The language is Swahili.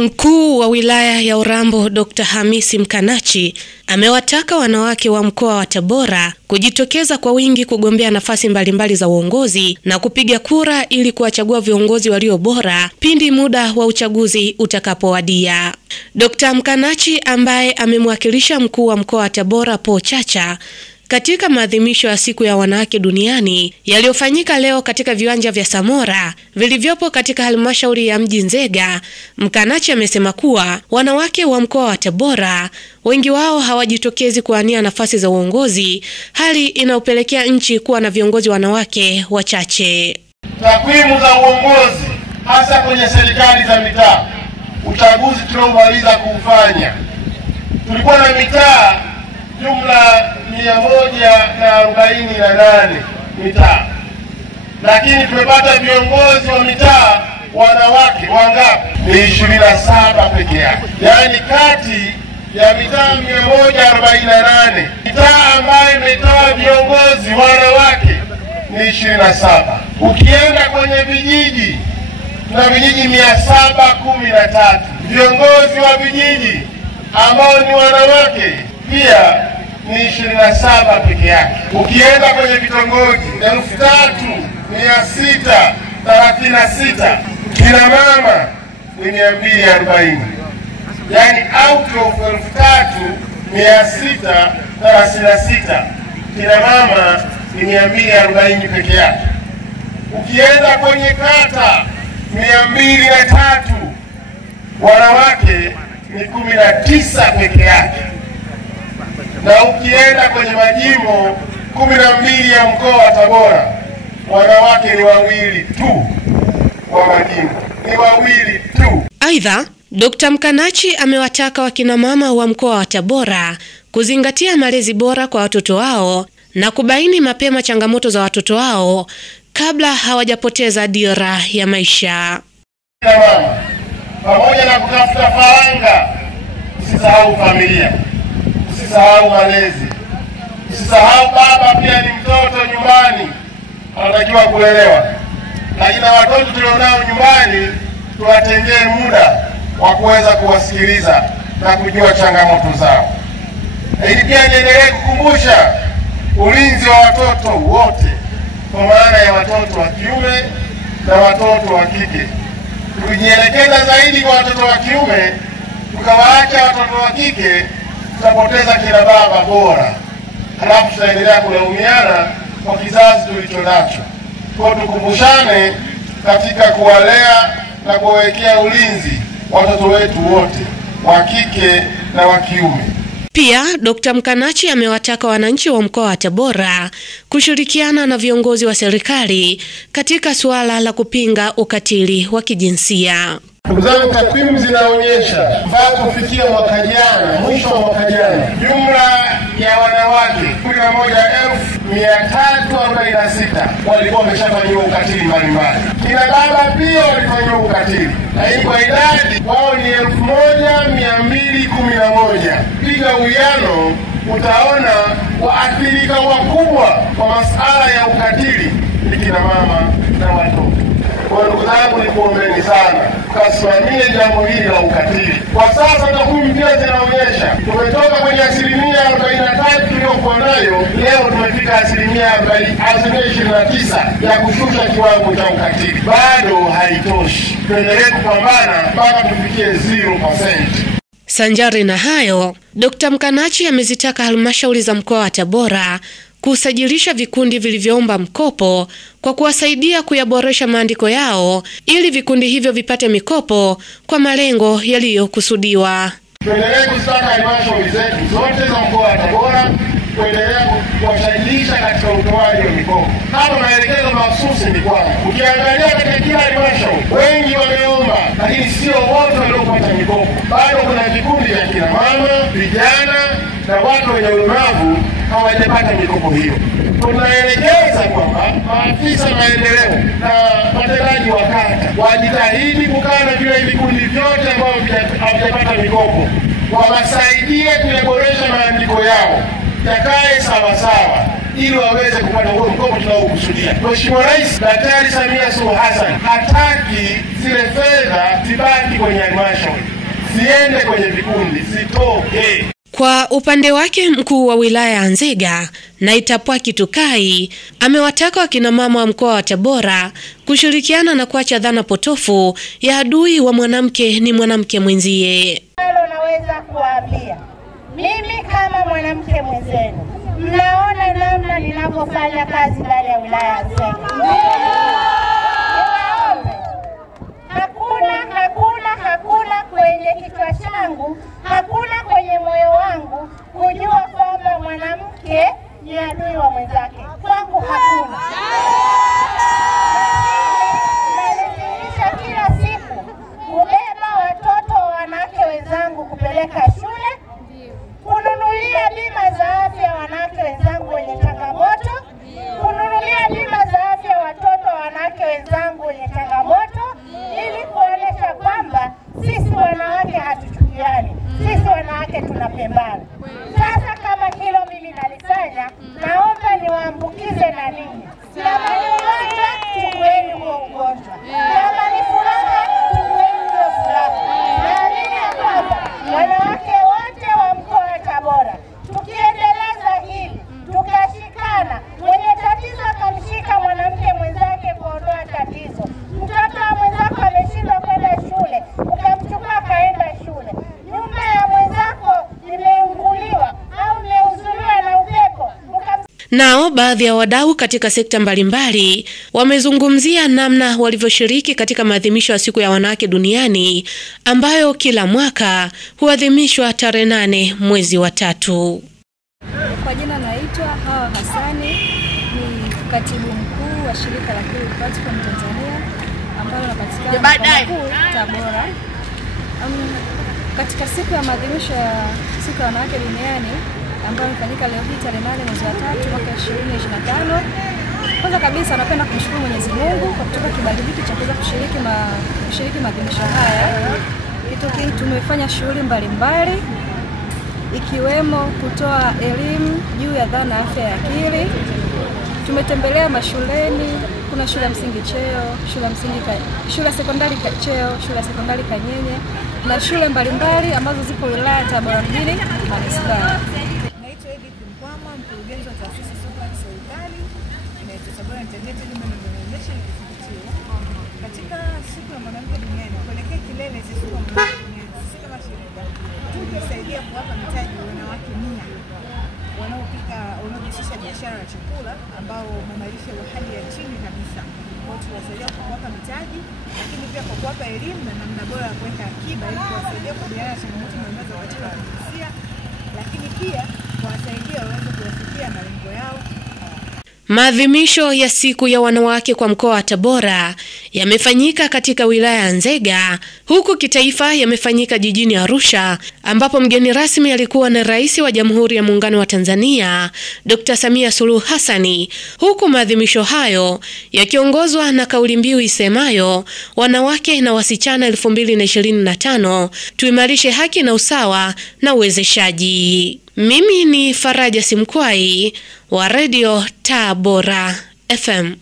Mkuu wa wilaya ya Urambo Dr. Hamisi Mkanachi amewataka wanawake wa mkoa wa Tabora kujitokeza kwa wingi kugombea nafasi mbalimbali za uongozi na kupiga kura ili kuwachagua viongozi walio bora pindi muda wa uchaguzi utakapowadia. Dr. Mkanachi ambaye amemwakilisha mkuu wa mkoa wa Tabora Paul Chacha katika maadhimisho ya siku ya wanawake duniani yaliyofanyika leo katika viwanja vya Samora vilivyopo katika halmashauri ya mji Nzega, Mkanachi amesema kuwa wanawake wa mkoa wa Tabora wengi wao hawajitokezi kuania nafasi za uongozi, hali inayopelekea nchi kuwa na viongozi wanawake wachache. Takwimu za uongozi hasa kwenye serikali za mitaa, uchaguzi tuliomaliza kufanya, tulikuwa na mitaa jumla 148 mitaa, lakini tumepata viongozi wa mitaa wanawake wangapi? Ni 27 peke yake. Yaani kati ya mitaa 148 mitaa ambayo imetoa viongozi wanawake ni 27. Ukienda kwenye vijiji na vijiji 713 viongozi wa vijiji ambao ni wanawake pia ni 27 peke yake. Ukienda kwenye vitongoji 3636 kina mama ni 240. Yaani out of 3636 kina mama ni 240 peke yake. Ukienda kwenye kata 203 wanawake ni 19 peke yake. Na ukienda kwenye majimbo 12 ya mkoa wa Tabora wanawake ni 2 tu, wa majimbo ni 2 tu. Aidha, Dr. Mkanachi amewataka wakina mama wa mkoa wa Tabora kuzingatia malezi bora kwa watoto wao na kubaini mapema changamoto za watoto wao kabla hawajapoteza dira ya maisha. Mama, pamoja na kutafuta faranga, usisahau familia, usisahau malezi, usisahau baba pia ni mtoto nyumbani, anatakiwa kulelewa. Lakini watoto tulionao nyumbani tuwatengee muda wa kuweza kuwasikiliza na kujua changamoto zao. Lakini pia niendelee kukumbusha ulinzi wa watoto wote, kwa maana ya watoto wa kiume na watoto wa kike. Tukijielekeza zaidi kwa watoto wa kiume tukawaacha watoto wa kike, tutapoteza kina baba bora, halafu tutaendelea kulaumiana kwa kizazi tulicho nacho. Kwa tukumbushane katika kuwalea na kuwekea ulinzi watoto wetu wote wa kike na wa kiume. Pia Dr. Mkanachi amewataka wananchi wa mkoa wa Tabora kushirikiana na viongozi wa serikali katika suala la kupinga ukatili wa kijinsia. Ndugu zangu, takwimu zinaonyesha mpaka kufikia mwaka jana, mwisho wa mwaka jana, jumla ya wanawake 11,346 walikuwa wameshafanyiwa ukatili mbalimbali. Kina baba pia walifanyiwa ukatili, lakini kwa idadi wao ni 1211. Piga uwiano, utaona waathirika wakubwa kwa masuala ya ukatili ni kina mama na watoto. Kwa ndugu zangu, nikuombeni sana tukasimamie jambo hili la ukatili. Kwa sasa takwimu pia zinaonyesha tumetoka kwenye 43% tuliyokuwa nayo, leo tumefika 29% ya kushusha kiwango cha ukatili. Bado haitoshi, tuendelee kupambana mpaka tufikie 0%. Sanjari na hayo, Dr. Mkanachi amezitaka halmashauri za mkoa wa Tabora kusajilisha vikundi vilivyoomba mkopo kwa kuwasaidia kuyaboresha maandiko yao ili vikundi hivyo vipate mikopo kwa malengo yaliyokusudiwa. Tuendelee kuzitaka halmashauri zetu zote za mkoa wa Tabora kuendelea kuwasajilisha katika utoaji wa mikopo. Hapa maelekezo mahususi ni kwamba ukiangalia katika kila halmashauri wengi wameomba, lakini sio wote waliopata mikopo. Bado kuna vikundi vya kina mama, vijana na watu wenye ulemavu hawajapata mikopo hiyo. Tunaelekeza kwamba maafisa maendeleo na watendaji wa kata wajitahidi kukaa na vile vikundi vyote ambavyo havijapata mikopo, wawasaidie kuyaboresha maandiko yao yakae sawa sawa, ili waweze kupata huo mkopo tunaokusudia. Mheshimiwa Rais Daktari Samia Suluhu Hassan hataki zile fedha zibaki kwenye halmashauri, ziende kwenye vikundi, zitoke. Kwa upande wake mkuu wa wilaya ya Nzega Naitapwaki Tukai amewataka wakina mama wa mkoa wa Tabora kushirikiana na kuacha dhana potofu ya adui wa mwanamke ni mwanamke mwenzie. Naweza kuambia mimi kama mwanamke mwenzenu, mnaona namna ninapofanya kazi ndani ya wilaya ya Nzega. Hakuna kwenye kichwa changu, hakuna kwenye moyo wangu kujua kwamba mwanamke ni adui wa mwenzake. Kwangu hakuna. Nalifundisha kila siku kubeba watoto wa wanawake wenzangu kupeleka shule, kununulia bima za afya wanawake wenzangu wenye changamoto, kununulia bima za afya watoto wa wanawake wenzangu wenye changamoto, ili kuonesha kwamba sisi wanawake hatuchukiani, sisi wanawake tunapendana. Sasa kama hilo mimi nalifanya, naomba niwaambukize na ninyi. Kama ni ugonjwa, chukueni huo ugonjwa. Kama ni furaha, chukueni huo furaha. Naamini ya kwamba wanawake wote wa mkoa wa Tabora tukiendeleza hili, tukashikana, mwenye tatizo akamshika mwanamke mwenzake kuondoa tatizo. Mtoto wa mwenzako ameshindwa kwenda shule, ukamchukua kaenda shule. Nyumba ya mwenzako imeunguliwa au imeuzuliwa na upepo. Nao baadhi ya wadau katika sekta mbalimbali wamezungumzia namna walivyoshiriki katika maadhimisho ya siku ya wanawake duniani ambayo kila mwaka huadhimishwa tarehe 8 mwezi wa 3. Kwa jina naitwa Hawa Hassani, ni katibu mkuu wa shirika la Kili Platform Tanzania ambalo linapatikana Tabora. Katika siku ya maadhimisho ya siku ya wanawake duniani ambayo imefanyika leo hii tarehe 8 mwezi wa 3 mwaka 2025. Kwanza kabisa napenda kumshukuru Mwenyezi Mungu kwa kutupa kibali hiki cha kuweza kushiriki maadhimisho haya. Tumefanya shughuli mbalimbali ikiwemo kutoa elimu juu ya dhana afya ya akili. Tumetembelea mashuleni, kuna shule ya msingi Cheo, shule ya sekondari Cheo, shule ya sekondari Kanyenye na shule mbalimbali ambazo zipo wilaya Tabora mjini manispaa. Naitwa Edith Mkwama, mkurugenzi wa taasisi ya serikali inaitwa Tabora Integrated Women Organization ikifutiwa. Katika siku ya mwanamke duniani kuelekea kilele cha siku ya mwanamke duniani, sisi kama shirika tumesaidia kuwapa mitaji wanawake 100 wanaojihusisha biashara ya chakula ambao mamalishe wa hali ya chini kabisa. Kwa hiyo tunasaidia kuwapa mitaji, lakini pia kwa kuwapa elimu na namna bora ya kuweka akiba ili kuwasaidia kukabiliana na changamoto mbalimbali katika jinsia, lakini pia kuwasaidia waweze kuyafikia malengo yao. Maadhimisho ya siku ya wanawake kwa mkoa wa Tabora yamefanyika katika wilaya ya Nzega, huku kitaifa yamefanyika jijini Arusha ambapo mgeni rasmi alikuwa na Rais wa Jamhuri ya Muungano wa Tanzania Dr. Samia Suluhu Hassan, huku maadhimisho hayo yakiongozwa na kauli mbiu isemayo wanawake na wasichana 2025 tuimarishe haki na usawa na uwezeshaji. Mimi ni Faraja Simkwai wa Radio Tabora FM.